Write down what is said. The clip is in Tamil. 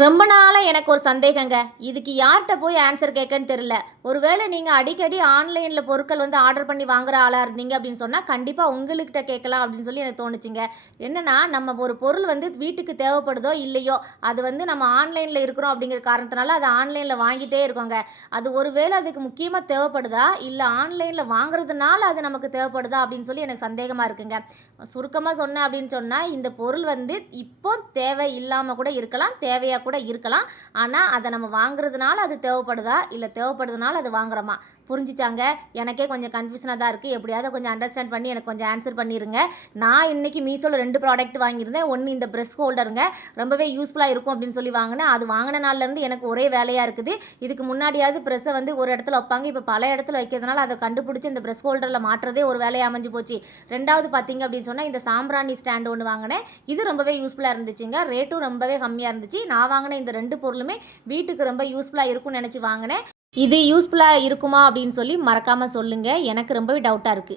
ரொம்ப நாளாக எனக்கு ஒரு சந்தேகங்க. இதுக்கு யார்கிட்ட போய் ஆன்சர் கேட்கன்னு தெரியல. ஒருவேளை நீங்க அடிக்கடி ஆன்லைன்ல பொருட்கள் வந்து ஆர்டர் பண்ணி வாங்குற ஆளா இருந்தீங்க அப்படின்னு சொன்னா, கண்டிப்பா உங்கள்கிட்ட கேட்கலாம் அப்படின்னு சொல்லி எனக்கு தோணுச்சுங்க. என்னன்னா, நம்ம ஒரு பொருள் வந்து வீட்டுக்கு தேவைப்படுதோ இல்லையோ, அது வந்து நம்ம ஆன்லைன்ல இருக்கிறோம் அப்படிங்கிற காரணத்தினால அத ஆன்லைன்ல வாங்கிட்டே இருக்கோங்க. அது ஒருவேளை அதுக்கு முக்கியமா தேவைப்படுதா? இல்ல ஆன்லைன்ல வாங்குறதுனால அது நமக்கு தேவைப்படுதா? அப்படின்னு சொல்லி எனக்கு சந்தேகமா இருக்குங்க. சுருக்கமா சொன்னேன் அப்படின்னு சொன்னா, இந்த பொருள் வந்து இப்போ தேவை இல்லாம கூட இருக்கலாம். தேவையா கூட இருக்கலாம். ஆனா, அத நம்ம வாங்குறதுனால அது தேவைப்படுதா? இல்ல தேவைப்படுதுனால அது வாங்குறோமா? புரிஞ்சுச்சாங்க? எனக்கே கொஞ்சம் கன்ஃப்யூஷனா தான் இருக்கு. எப்படியாவது கொஞ்சம் அண்டர்ஸ்டாண்ட் பண்ணி எனக்கு கொஞ்சம் ஆன்சர் பண்ணிருங்க. நான் இன்னைக்கு மீஷோல 2 ப்ராடக்ட் வாங்கியிருந்தேன். ஒண்ணு இந்த பிரஷ் ஹோல்டருங்க. ரொம்பவே யூஸ்ஃபுல்லா இருக்கும் அப்படின்னு சொல்லி வாங்குனேன். அது வாங்குன நாள்லேருந்து எனக்கு ஒரே வேலையா இருக்குது. இதுக்கு முன்னாடியாவது பிரஷ்ஷ வந்து ஒரு இடத்துல வைப்பாங்க. இப்ப பல இடத்துல வைக்கிறதுனால அத கண்டுபிடிச்சு இந்த பிரஷ் ஹோல்டர்ல மாட்டுறதே ஒரு வேலையா அமைஞ்சு போச்சு. 2வது பார்த்தீங்க அப்படின்னு சொன்னா, இந்த சாம்பிராணி ஸ்டாண்ட் ஒண்ணு வாங்குனேன். இது ரொம்பவே யூஸ்ஃபுல்லா இருந்துச்சுங்க. ரேட்டும் ரொம்பவே கம்மியா இருந்துச்சு. நான் வாங்கின இந்த 2 பொருளுமே வீட்டுக்கு ரொம்ப யூஸ்ஃபுல்லா இருக்கும்னு நினச்சு வாங்கினேன். இது யூஸ்ஃபுல்லா இருக்குமா அப்படின்னு சொல்லி மறக்காம சொல்லுங்க. எனக்கு ரொம்பவே டவுட்டா இருக்கு.